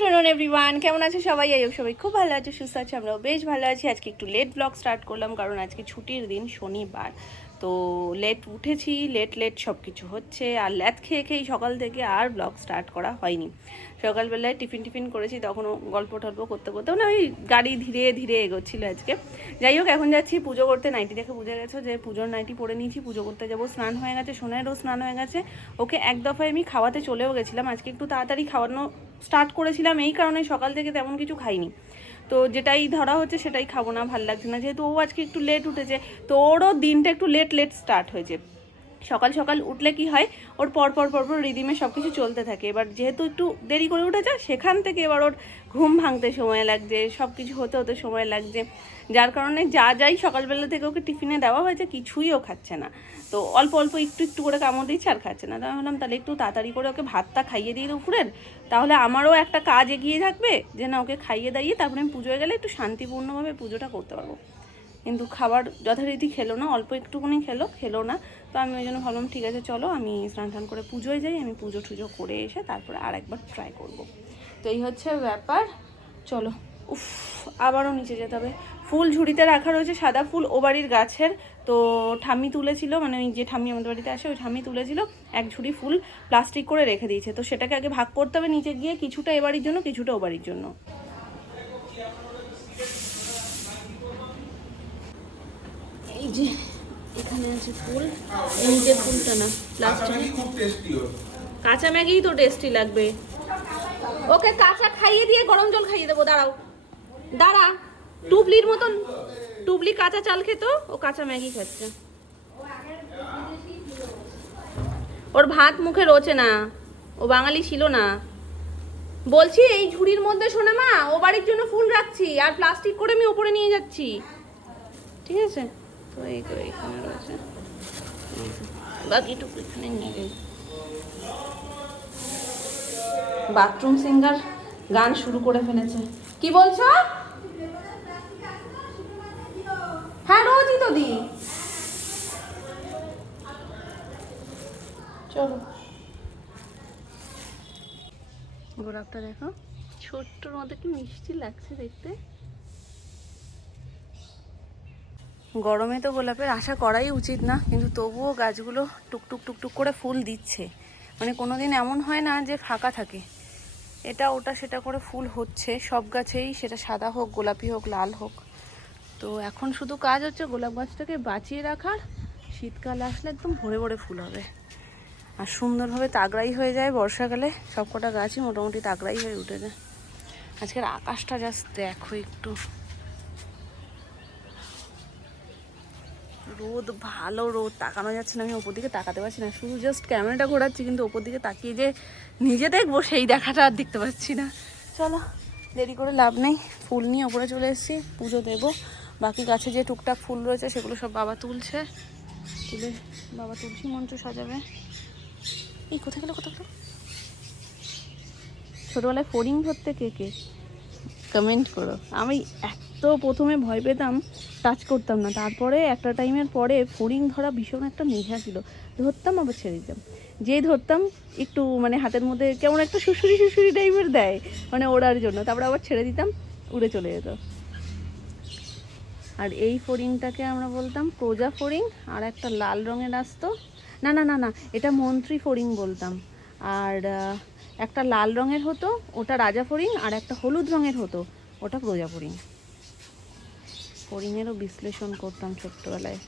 Afternoon everyone, কেমন আছে সবাই? সবাই খুব ভালো আছে, সুস্থ আছে, আমরাও বেশ ভালো আছি। আজকে একটু লেট ব্লগ স্টার্ট করলাম কারণ আজকে ছুটির দিন, শনিবার। তো লেট উঠেছি, লেট সব কিছু হচ্ছে, আর ল্যাদ খেয়ে খেয়েই সকাল থেকে আর ব্লগ স্টার্ট করা হয়নি। সকালবেলায় টিফিন করেছি, তখনও গল্প টল্প করতে করতে মানে ওই গাড়ি ধীরে ধীরে এগোচ্ছিলো আজকে। যাই হোক, এখন যাচ্ছি পুজো করতে। নাইটি দেখে বুঝে গেছো যে পুজোর নাইটি পরে নিয়েছি, পুজো করতে যাবো। স্নান হয়ে গেছে, সোনারও স্নান হয়ে গেছে, ওকে এক দফায় আমি খাওয়াতে চলেও গেছিলাম। আজকে একটু তাড়াতাড়ি খাওয়ানো স্টার্ট করেছিলাম, এই কারণে সকাল থেকে তেমন কিছু খাইনি। তো যেটাই ধরা হচ্ছে সেটাই খাবো না, ভাল লাগছে না, যেহেতু ও আজকে একটু লেট উঠেছে। তো ওরও দিনটা একটু লেট স্টার্ট হয়েছে। সকাল সকাল উঠলে কি হয়, ওর পরপর রিদিমে সব কিছু চলতে থাকে। এবার যেহেতু একটু দেরি করে উঠেছে, সেখান থেকে এবার ওর ঘুম ভাঙতে সময় লাগছে, সব কিছু হতে হতে সময় লাগছে, যার কারণে যাই সকালবেলা থেকে ওকে টিফিনে দেওয়া হয়েছে কিছুই ও খাচ্ছে না। তো অল্প একটু করে কামড় দিচ্ছে আর খাচ্ছে না। তো আমি ভাবলাম তাহলে একটু তাড়াতাড়ি করে ওকে ভাতটা খাইয়ে দিই দুপুরের, তাহলে আমারও একটা কাজ এগিয়ে থাকবে, যে না ওকে খাইয়ে দাইয়ে তারপরে আমি পুজোয় গেলে একটু শান্তিপূর্ণভাবে পুজোটা করতে পারবো। কিন্তু খাবার যথারীতি খেলো না, অল্প একটুখানি খেলো না। তো আমি ওই জন্য ভাবলাম ঠিক আছে চলো আমি স্নান করে পুজোয় যাই, আমি পুজো করে এসে তারপরে আর একবার ট্রাই করব। তো এই হচ্ছে ব্যাপার, চলো। উফ, আবারও নিচে যেতে হবে। ফুল ঝুড়িতে রাখা রয়েছে, সাদা ফুল ও বাড়ির গাছের। তো ঠাম্মি তুলেছিল, মানে ওই যে ঠাম্মি আমাদের বাড়িতে আসে, ওই ঠাম্মি তুলেছিল এক ঝুড়ি ফুল, প্লাস্টিক করে রেখে দিয়েছে। তো সেটাকে আগে ভাগ করতে হবে নিচে গিয়ে, কিছুটা এ বাড়ির জন্য, কিছুটা ও বাড়ির জন্য। এই যে এখানে আছে ফুল, নিজের ফুলটা না, প্লাস্টিক। কাঁচা ম্যাগিই তো টেস্টি লাগবে। ওকে কাঁচা খাইয়ে দিয়ে গরম জল খাইয়ে দেবো, দাঁড়া। টুবলি কাঁচা চাল খেত, ও কাঁচা ম্যাগি খাচ্ছে। ওর ভাত মুখে রোচে না, ও বাঙালি ছিল না। বলছি এই ঝুড়ির মধ্যে, শোনা মা, ও বাড়ির জন্য ফুল রাখছি, আর প্লাস্টিক করে আমি ওপরে নিয়ে যাচ্ছি, ঠিক আছে? তো এই তো এইখানে রয়েছে, বাকিটুকু এখানে নিয়ে যাই। বাথরুম সিঙ্গার গান শুরু করে ফেলেছে। কি বলছো? হ্যাঁ, রোজই তো দি। চলো, গোলাপটা দেখো, ছোট্টর মধ্যে কি মিষ্টি লাগছে দেখতে। গরমে তো গোলাপের আশা করাই উচিত না, কিন্তু তবুও গাছগুলো টুকটুক করে ফুল দিচ্ছে। মানে কোনোদিন এমন হয় না যে ফাঁকা থাকে, এটা ওটা সেটা করে ফুল হচ্ছে সব গাছেই, সেটা সাদা হোক, গোলাপি হোক, লাল হোক। তো এখন শুধু কাজ হচ্ছে গোলাপ গাছটাকে বাঁচিয়ে রাখার। শীতকাল আসলে একদম ভরে ফুল হবে, আর সুন্দরভাবে তাগড়াই হয়ে যায়। বর্ষাকালে সব কটা গাছই মোটামুটি তাগড়াই হয়ে উঠে যায়। আজকের আকাশটা জাস্ট দেখো একটু, রোদ, ভালো রোদ, তাকানো যাচ্ছে না। আমি ওপর দিকে তাকাতে পারছি না, শুধু জাস্ট ক্যামেরাটা ঘোরাচ্ছি, কিন্তু ওপর দিকে তাকিয়ে যে নিজে দেখবো সেই দেখাটা আর দেখতে পাচ্ছি না। চলো, দেরি করে লাভ নেই, ফুল নিয়ে ওপরে চলে এসেছি, পুজো দেবো। বাকি গাছে যে টুকটাক ফুল রয়েছে সেগুলো সব বাবা তুলে বাবা তুলসী মঞ্চ সাজাবে। এই কোথায় গেল? ছোটবেলায় ফড়িং ধরতে কে কমেন্ট করো। আমি এত প্রথমে ভয় পেতাম, টাচ করতাম না, তারপরে একটা টাইমের পরে ফড়িং ধরা ভীষণ একটা নেশা ছিল। ধরতাম আবার ছেড়ে দিতাম, যেই ধরতাম একটু মানে হাতের মধ্যে কেমন একটা শুশুরি টাইপের দেয়, মানে ওড়ার জন্য, তারপরে আবার ছেড়ে দিতাম, উড়ে চলে যেত। আর এই ফড়িংটাকে আমরা বলতাম প্রজা ফড়িং, আর একটা লাল রঙের আসতো, না, এটা মন্ত্রী ফড়িং বলতাম। আর একটা লাল রঙের হতো, ওটা রাজা ফড়িং, আর একটা হলুদ রঙের হতো, ওটা প্রজা ফড়িং। ফড়িংয়েরও বিশ্লেষণ করতাম ছোট্টবেলায়,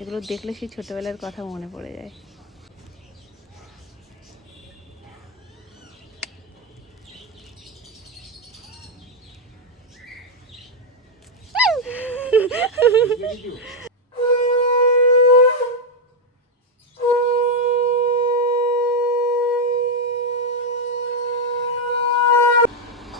এগুলো দেখলে সেই ছোটবেলার কথা মনে পড়ে যায়।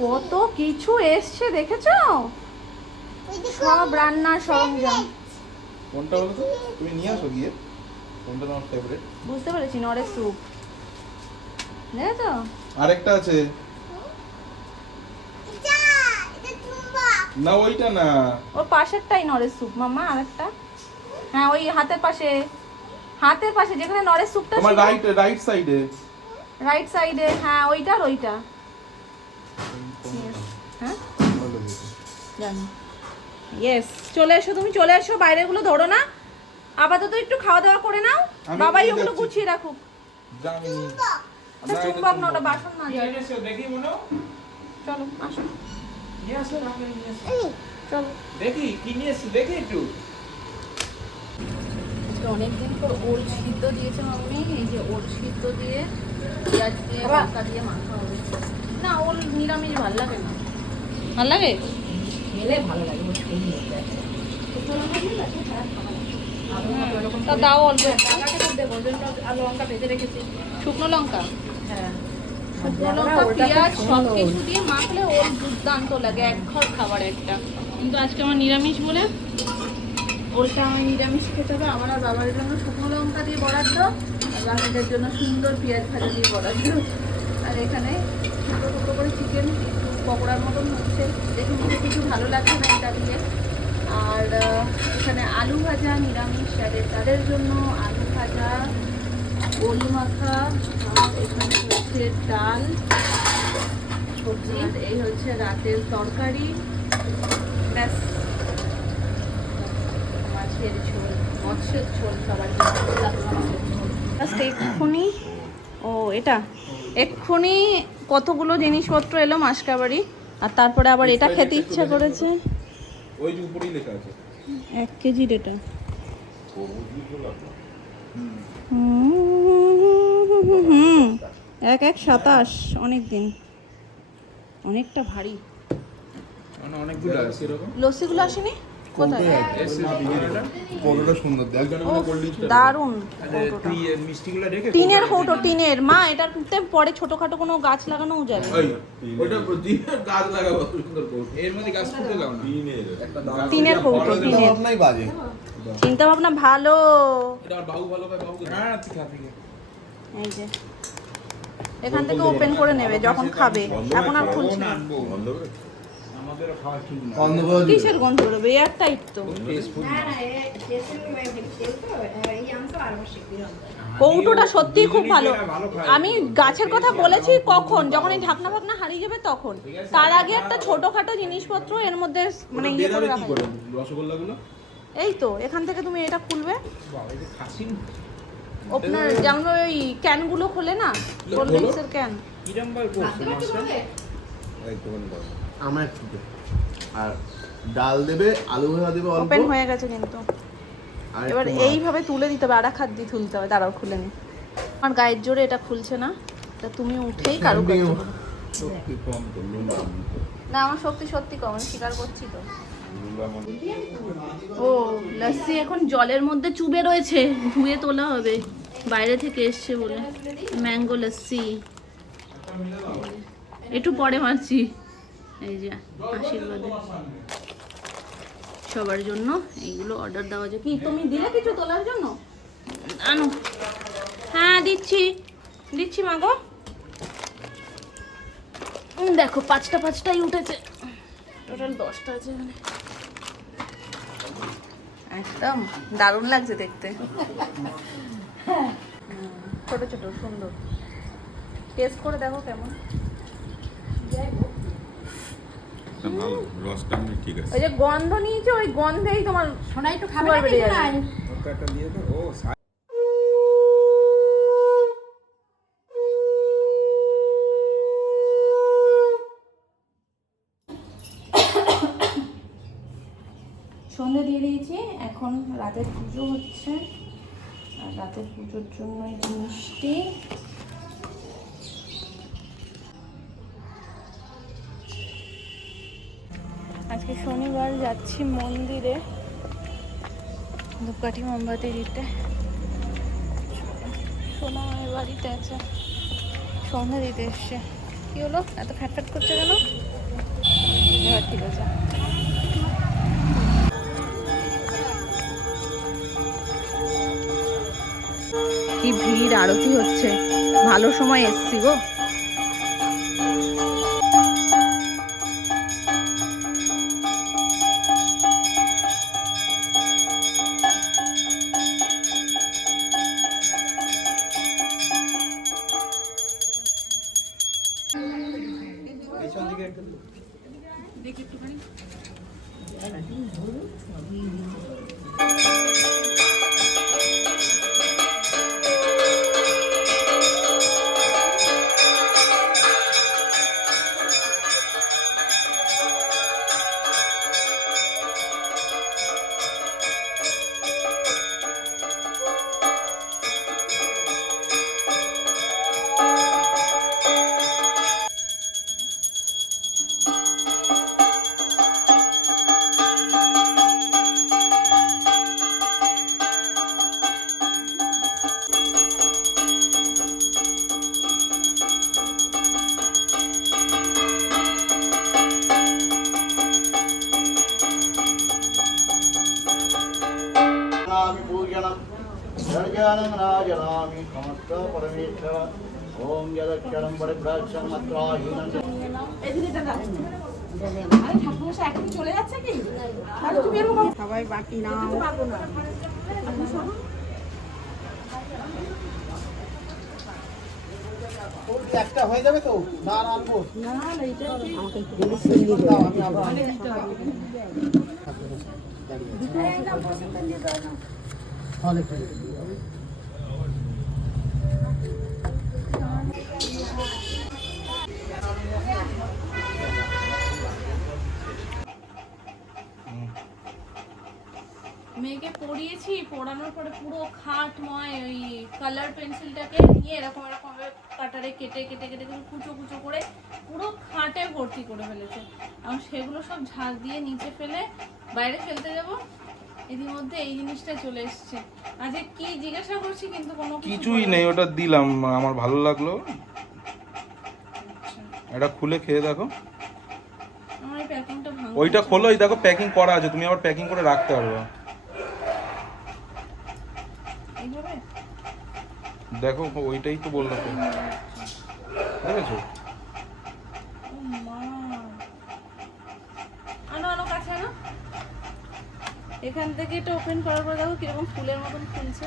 কত কিছু এসছে দেখেছো, সব রান্নার সরঞ্জাম। কোনটা বলো তো, তুমি নিয়ে আসো গিয়ে, কোনটা তোমার ফেভারিট? বুঝতে পেরেছি, নরের স্যুপ দেখেছো। আরেকটা আছে না, ওইটা না, ওর পাশেরটাই নরের স্যুপ মামা, আরেকটা। হ্যাঁ, ওই হাতের পাশে যেখানে নরের স্যুপটা তোমার ছিল, রাইট সাইডে। রাইট সাইডে, হ্যাঁ ওইটা আর ওইটা। হ্যাঁ ভালো হয়েছে। জানি। ইয়েস, চলে এসো, তুমি চলে এসো, বাইরেগুলো ধরো না, আপাতত একটু খাওয়া দাওয়া করে নাও, আমি বাবাই নিয়ে ওগুলো যাচ্ছি। গুছিয়ে রাখুক। যা আমি নিয়ে- ওটা না, এটা চুম্বক না, ওটা চুম্বক। বাসন না যায়। দেখি মনে চলো আসো, নিয়ে আসো রাখলে নিয়ে আসো চলো। দেখি কি নিয়ে এসছো দেখি একটু অনেকদিন পর ওল সিদ্ধ দিয়েছে মামনি, এই যে ওল সিদ্ধ দিয়ে পেঁয়াজ দিয়ে লঙ্কা দিয়ে মাখা হবে। না, ওল নিরামিষ ভাল লাগে না। ভাল লাগে? খেলে ভালো লাগে ওই সুন্দর তা দাও অল্প। আর লঙ্কা ভেজে রেখেছি শুকনো লঙ্কা, হ্যাঁ শুকনো লঙ্কা পেঁয়াজ সব কিছু দিয়ে মাখলে ওল দুর্দান্ত লাগে, এক ঘর খাবার একটা। কিন্তু আজকে আমার নিরামিষ বলে ওলটা আমার নিরামিষ খেতে হবে। আমার আর বাবার জন্য শুকনো লঙ্কা দিয়ে বরাদ্দ, আর বাবাদের জন্য সুন্দর পেঁয়াজ ভাজা দিয়ে বরাদ্দ। আর এখানে ছোটো ছোটো করে চিকেন একটু পকোড়ার মতন হচ্ছে, দেখে মুখে কিছু ভালো লাগছে না এটা দিয়ে। আর এখানে আলু ভাজা নিরামিষ, তাদের জন্য আলু ভাজা, ওল মাখা, আর এখানে হচ্ছে ডাল সবজি, এই হচ্ছে রাতের তরকারি, ব্যাস। মাছের ঝোল, মৎস্যের ঝোল সবার জন্য। এক্ষুনি, ও এটা এক্ষুনি কতগুলো জিনিসপত্র এলো মাসকাবাড়ি, আর তারপরে আবার এটা খেতে ইচ্ছা করেছে। ওই যে উপরেই লেখা আছে 1 কেজির এটা। হুম, 1/1 অনেক দিন, অনেকটা ভারী। মানে অনেকগুলো আছে এরকম লস্যিগুলো আসেনি কোথায়? কতটা সুন্দর দেখ। ও দারুণ আরে কৌটোটা। তুই এই মিষ্টিগুলো রেখে টিনের কৌটো, টিনের। মা এটাতে পরে ছোটখাটো কোনো গাছ লাগানোও যাবে। ওই ওটা গাছ লাগাবো সুন্দর করে এর মধ্যে গাছ ফুটে দাও না একটা দাও টিনের কৌটো, টিনের। ভাবনাই বাজে। চিন্তা ভাবনা ভালো। এটা আর বাবু ভালো পায় বাবুকে হ্যাঁ তুই খা তুই খা। এই যে এখান থেকে ওপেন করে নেবে যখন খাবে, এখন আর খুলছে না। আনবো আমাদের খাওয়া ঠিক না অন্ধকার দিকে। কিসের গন্ধ বেরোবে? এয়ার টাইট তো। টেস্টফুল কৌটোটা সত্যি খুব ভালো। আমি গাছের কথা বলেছি কখন, যখন এই ঢাকনা ফাকনা হারিয়ে যাবে তখন। তার আগে একটা ছোটখাটো জিনিসপত্র এর মধ্যে মানে ইয়ে করে রাখা। রসগোল্লাগুলো এই তো এখান থেকে তুমি এটা খুলবে, বাবা এই যে খাসি আপনার যেমন ওই ক্যানগুলো খোলে না, কোল্ড ড্রিঙ্কসের ক্যান। কিরম বার করছে মাছটা আমার একটু দে। আর ডাল দেবে, আলু ভাজা দেবে অল্প। ওপেন হয়ে গেছে কিন্তু। আর এবার একটু মাছ। এইভাবে তুলে দিতে হবে, আড়া খাত দিয়ে তুলতে হবে। দাঁড়াও খুলে নি, আমার গায়ের জোরে এটা খুলছে না, এটা তুমি উঠেই কারো কাছে। সত্যি কম তো, লুম্বা। না আমার শক্তি সত্যি কম, আমি স্বীকার করছি তো। ও লস্যি এখন জলের মধ্যে চুবে রয়েছে, ধুয়ে তোলা হবে, বাইরে থেকে এসছে বলে। ম্যাঙ্গো লস্যি একটু পরে মারছি। এই যে আশীর্বাদে সবার জন্য এইগুলো অর্ডার দেওয়া যায়। কি তুমি দিলে কিছু তোলার জন্য? আনো, হ্যাঁ দিচ্ছি দিচ্ছি মা গো। দেখো 5টাই উঠেছে, টোটাল 10টা আছে এখানে। একদম দারুণ লাগছে দেখতে, ছোট ছোট সুন্দর। টেস্ট করে দেখো কেমন। ভালো রসটা এমনি ঠিক আছে ওই যে গন্ধ নিয়েছে, ওই গন্ধেই তোমার সোনা একটু খাবে সুগার না বেড়ে কিছু যাবে। নাই ওটা একটা দিয়ে দাও ও সন্ধে দিয়ে দিয়েছি, এখন রাতের পুজো হচ্ছে, আর রাতের পুজোর জন্য এই যে মিষ্টি। আজকে শনিবার, যাচ্ছি মন্দিরে ধূপকাঠি মোমবাতি দিতে। সোনা আমার বাড়িতে আছে, সন্ধ্যা দিতে এসছে। কি হলো এত ফ্যাট করছে কেন? এবার ঠিক আছে। কি ভিড়, আরতি হচ্ছে, ভালো সময় এসছি গো। দেখি একটুখানি। पूजनम सर्जनमनाजनामि समस्त परमेश्वर ओम यदक्षरम परिभ्राजन मत्राहीनं চলে যাচ্ছে কি সবাই বাকি না একটা হয়ে যাবে তো না আনবো মেয়েকে পড়িয়েছি, পড়ানোর পরে পুরো খাটময় ওই কালার পেন্সিলটাকে নিয়ে এরকম এরকম কাটারে কেটে কেটে কেটে কেটে কুচো কুচো করে পুরো খাটে ভর্তি করে ফেলেছে। এবং সেগুলো সব ঝাড় দিয়ে নিচে ফেলে বাইরে ফেলতে যাব, এর মধ্যে এই জিনিসটা চলে এসছে। আজকে কি জিজ্ঞাসা করছি কিন্তু কোনো কিছুই নেই, ওটা দিলাম, আমার ভালো লাগলো। এটা খুলে খেয়ে দেখো। আমার এই প্যাকিংটা ভাঙা। ওইটা খোলো, এই দেখো প্যাকিং করা আছে, তুমি আবার প্যাকিং করে রাখতে পারবে। এইভাবে দেখো ওইটাই তো বললাম, দেখেছো? ও মা, আনো আনো কাছে আনো। এখান থেকে এটা ওপেন করার পর দেখো কিরকম ফুলের মতন ফুলছে।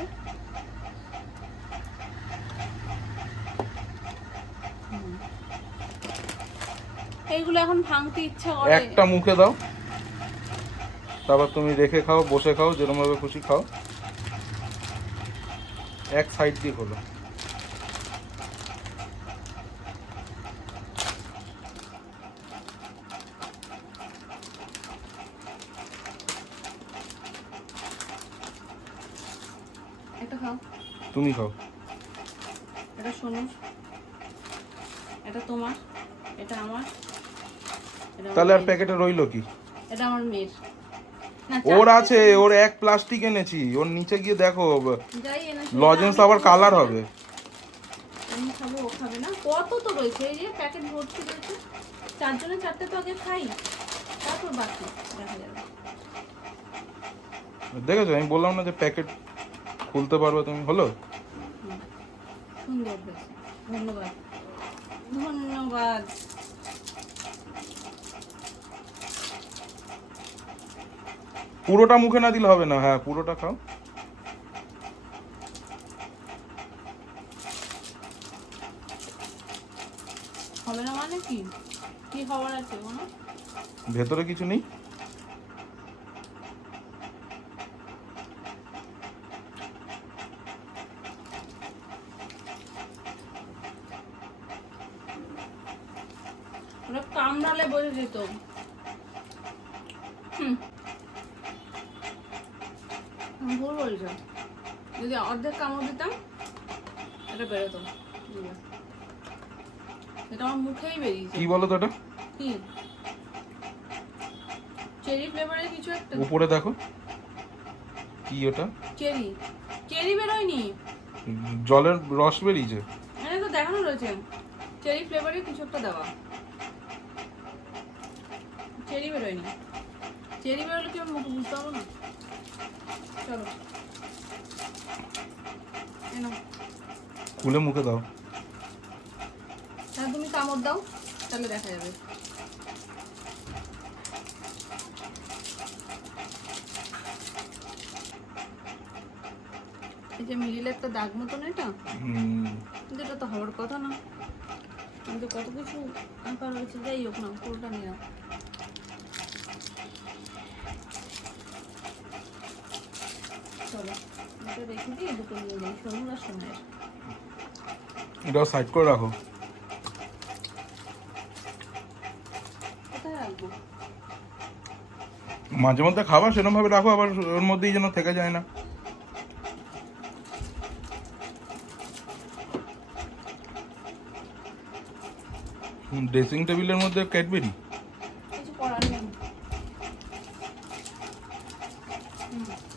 এইগুলো এখন ভাঙতে ইচ্ছা করে। একটা মুখে দাও, তারপর তুমি রেখে খাও, বসে খাও, যেরকম ভাবে খুশি খাও। এক সাইড দিয়ে খোলো। এটা খাও, তুমি খাও। এটা শোনো, এটা তোমার, এটা আমার, এটা আমার তাহলে আর মেয়ের। প্যাকেটে রইলো কি? এটা আমার মেয়ের। না, ওর চারটে আছে, ওর এক প্লাস্টিক এনেছি, ওর নিচে গিয়ে দেখো যাই এনেছো, লজেন্স আমি আবার খাবো, কালার খাবে হবে। না। আমি খাবো, ও খাবে না। কত তো রয়েছে, এই যে প্যাকেট ভর্তি রয়েছে। চারজনে চারটে তো আগে খাই, তারপর বাকি দেখা যাবে। দেখেছো, আমি বললাম না যে প্যাকেট খুলতে পারবে তুমি। হলো? সুন্দর হয়েছে, ধন্যবাদ ধন্যবাদ। পুরোটা মুখে না দিলে হবে না। হ্যাঁ, পুরোটা খাও। হবে না মানে কি? কি খবর আছে কোনো? ভেতরে কিছু নেই। ওরা কামড়ালে বোঝা যেত। ভুল বলছো, যদি অর্ধেক কামড় দিতাম এটা বেরোতো। এটা আমার মুখেই বেরিয়েছে। কি বলো তো এটা? কি চেরি ফ্লেভারের কিছু একটা? উপরে দেখো কি ওটা? চেরি, চেরি বেরোয়নি, জলের রস বেরিয়েছে। এখানে তো দেখানো রয়েছে চেরি ফ্লেভারের কিছু একটা দেওয়া। চেরি বেরোয়নি, চেরি বেরোলে কি আমার মুখে বুঝতে পারবো না? চলো এনো, খুলে মুখে দাও। তাহলে তুমি কামড় দাও, তাহলে দেখা যাবে। এই যে মিডিলে একটা দাগ মতন, এটা কিন্তু এটা তো হওয়ার কথা না। কিন্তু কত কিছু আঁকা রয়েছে, যাই হোক না পুরোটা নিয়ে নাও। চলো এটা রেখে দিয়ে দুটো নিয়ে যাই, সোনুর আর সোনের। এটাও সাইড করে রাখো। কোথায় রাখবো? মাঝে মধ্যে খাবার সেরকম ভাবে রাখো, আবার ওর মধ্যেই যেন থেকে যায় না। ড্রেসিং টেবিলের মধ্যে ক্যাডবেরি